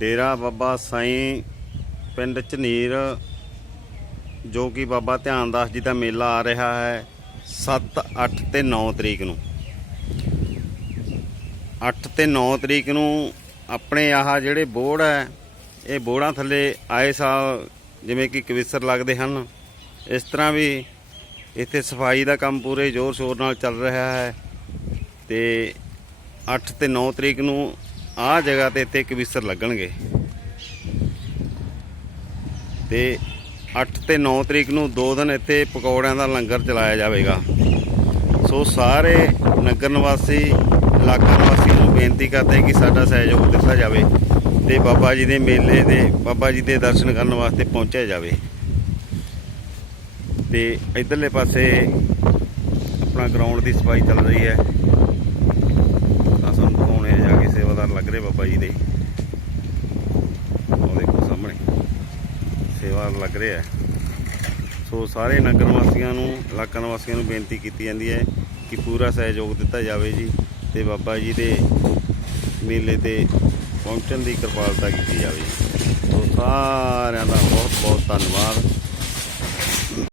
ਡੇਰਾ ਬਾਬਾ ਸਾਈਂ ਪਿੰਡ ਝਨੀਰ, ਜੋ ਕਿ ਬਾਬਾ ਧਿਆਨ ਦਾਸ ਜੀ ਦਾ ਮੇਲਾ ਆ ਰਿਹਾ ਹੈ 7 8 ਤੇ 9 ਤਰੀਕ ਨੂੰ। 8 ਤੇ 9 ਤਰੀਕ ਨੂੰ ਆਪਣੇ ਆਹ ਜਿਹੜੇ ਬੋੜ ਹੈ, ਇਹ ਬੋਰਡਾਂ ਥੱਲੇ ਆਏ ਸਾਲ ਜਿਵੇਂ ਕਿ ਕਵਿਸਰ ਲੱਗਦੇ ਹਨ। ਇਸ ਤਰ੍ਹਾਂ ਵੀ ਇੱਥੇ ਸਫ਼ਾਈ ਦਾ ਕੰਮ ਪੂਰੇ ਜ਼ੋਰ ਸ਼ੋਰ ਨਾਲ ਚੱਲ ਰਿਹਾ ਹੈ ਤੇ 8 ਤੇ 9 ਤਰੀਕ ਨੂੰ ਆਹ ਜਗ੍ਹਾ ਤੇ ਇੱਥੇ ਕਵਿਸਰ ਲੱਗਣਗੇ। ਤੇ 8 ਤੇ 9 ਤਰੀਕ ਨੂੰ ਦੋ ਦਿਨ ਇੱਥੇ ਪਕੌੜਿਆਂ ਦਾ ਲੰਗਰ ਚਲਾਇਆ ਜਾਵੇਗਾ। ਸੋ ਸਾਰੇ ਨਗਰ ਨਿਵਾਸੀ, ਇਲਾਕਾ ਨਿਵਾਸੀਆਂ ਨੂੰ ਬੇਨਤੀ ਕਰਦੇ ਕਿ ਸਾਡਾ ਸਹਿਯੋਗ ਦਿੱਤਾ ਜਾਵੇ ਤੇ ਬਾਬਾ ਜੀ ਦੇ ਮੇਲੇ ਦੇ, ਬਾਬਾ ਜੀ ਦੇ ਦਰਸ਼ਨ ਕਰਨ ਵਾਸਤੇ ਪਹੁੰਚਿਆ ਜਾਵੇ। ਤੇ ਇਧਰਲੇ ਪਾਸੇ ਆਪਣਾ ਗਰਾਊਂਡ ਦੀ ਸਫ਼ਾਈ ਚੱਲ ਰਹੀ ਹੈ ਤਾਂ ਸਾਨੂੰ ਦਿਖਾਉਣੇ ਆ ਜਾ ਕੇ ਸੇਵਾਦਾਰ ਲੱਗ ਰਹੇ ਬਾਬਾ ਜੀ ਦੇ। ਉਹ ਦੇਖੋ ਸਾਹਮਣੇ। ਸੇਵਾ ਲੱਗ ਰਿਹਾ ਹੈ। ਸੋ ਸਾਰੇ ਨਗਰ ਨਿਵਾਸੀਆਂ ਨੂੰ ਇਲਾਕਾ ਨਿਵਾਸੀਆਂ ਨੂੰ ਬੇਨਤੀ ਕੀਤੀ ਜਾਂਦੀ ਹੈ ਕਿ ਪੂਰਾ ਸਹਿਯੋਗ ਦਿੱਤਾ ਜਾਵੇ ਜੀ ਤੇ ਬਾਬਾ ਜੀ ਦੇ ਮੇਲੇ ਤੇ ਪਹੁੰਚਣ ਦੀ ਕਿਰਪਾਲਤਾ ਕੀਤੀ ਜਾਵੇ ਸੋ ਸਾਰਿਆਂ ਦਾ ਬਹੁਤ ਬਹੁਤ ਧੰਨਵਾਦ।